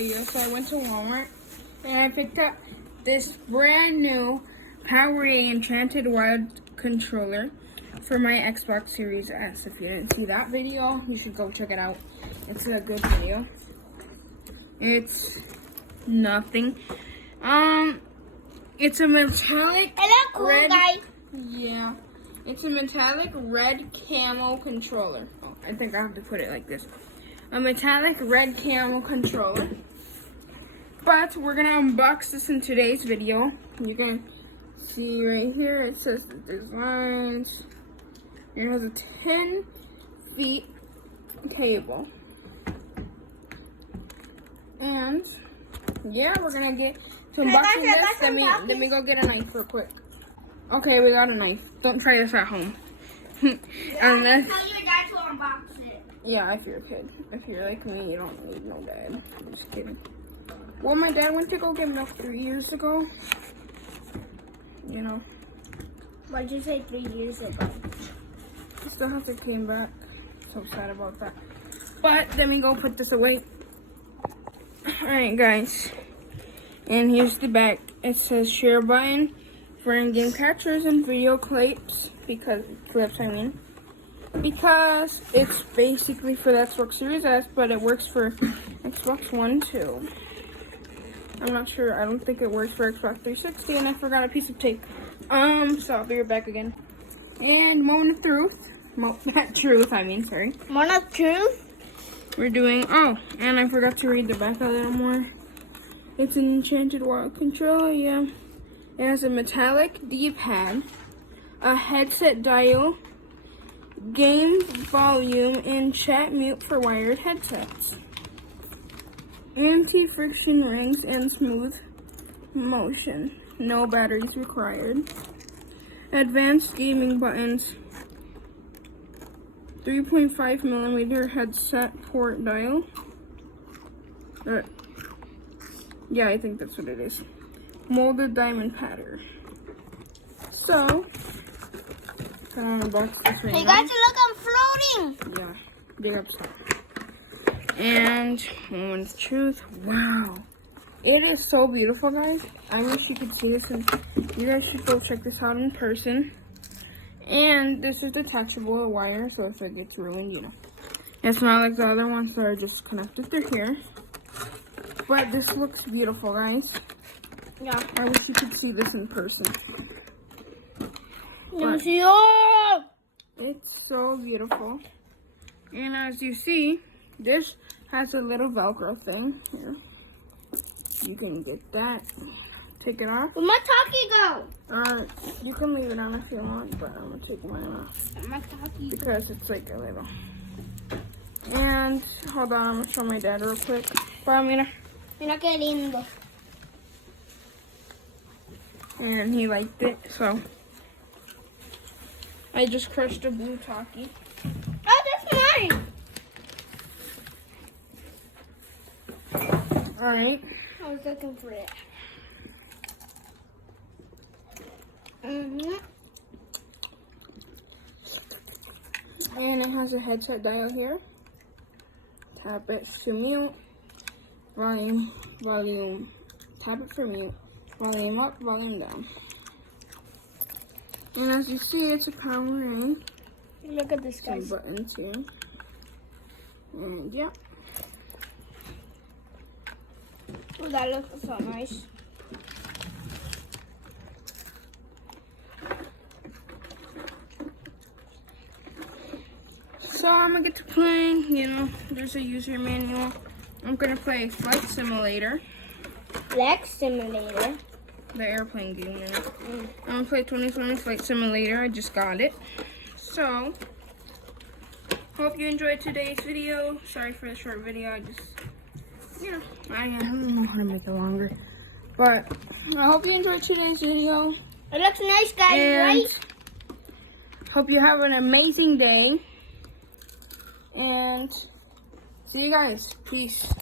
video, so I went to Walmart and I picked up this brand new Powerade Enchanted Wild controller for my Xbox Series S. If you didn't see that video, you should go check it out. It's a good video. It's nothing. It's a metallic red. Yeah. It's a metallic red camo controller. Oh, I think I have to put it like this. A metallic red camo controller. But we're gonna unbox this in today's video. You can see right here, it says the designs. It has a 10 feet cable. And yeah, we're gonna get to unboxing this. Let me go get a knife real quick. Okay, we got a knife. Don't try this at home. Unless tell your dad to unbox it. Yeah, if you're a kid. If you're like me, you don't need no dad. I'm just kidding. Well, my dad went to go get milk 3 years ago. You know. Why'd you say 3 years ago? He still hasn't came back. So sad about that. But let me go put this away. Alright, guys. And here's the back. It says share button for in-game captures and video clips. Because it's basically for the Xbox Series S, but it works for Xbox One too. I'm not sure. I don't think it works for Xbox 360, and I forgot a piece of tape. So I'll be right back again. And moment of truth. Not truth, I mean, sorry. Moment of truth? We're doing, and I forgot to read the back a little more. It's an Enchanted Wild controller, yeah. It has a metallic D-pad, a headset dial, game volume, and chat mute for wired headsets. Anti-friction rings and smooth motion. No batteries required. Advanced gaming buttons. 3.5mm headset port dial. Yeah, I think that's what it is. Molded diamond pattern. So, kind of unbox this right Hey now. guys, look, I'm floating. Yeah, dig up some. And moment of truth. Wow, it is so beautiful, guys. I wish you could see this, and you guys should go check this out in person. And this is detachable wire, so if it gets ruined, you know, it's not like the other ones that are just connected through here. But this looks beautiful, guys. Yeah. I wish you could see this in person. Let me see. Oh! It's so beautiful. And as you see, this has a little Velcro thing here. You can get that. Take it off. Where'd my talkie go? You can leave it on if you want, but I'm gonna take mine off Where'd my talkie go? because it's like a little. And hold on, I'm gonna show my dad real quick. Mira qué lindo. And he liked it, so I just crushed a blue talkie. Oh, that's mine. Alright. I was looking for it. And it has a headset dial here. Tap it to mute. Volume. Tap it for mute. Volume up, volume down. And as you see, it's a Powerade. Look at this, Some guys. buttons here. And yeah. Oh, that looks so nice. So I'm gonna get to playing, you know, there's a user manual. I'm gonna play Flight Simulator. Flex Simulator. The airplane game, you know. I'm gonna play 2020 Flight Simulator. I just got it. So, hope you enjoyed today's video. Sorry for the short video. I just, you know, I don't know how to make it longer. But I hope you enjoyed today's video. It looks nice, guys, And right? hope you have an amazing day. And see you guys. Peace.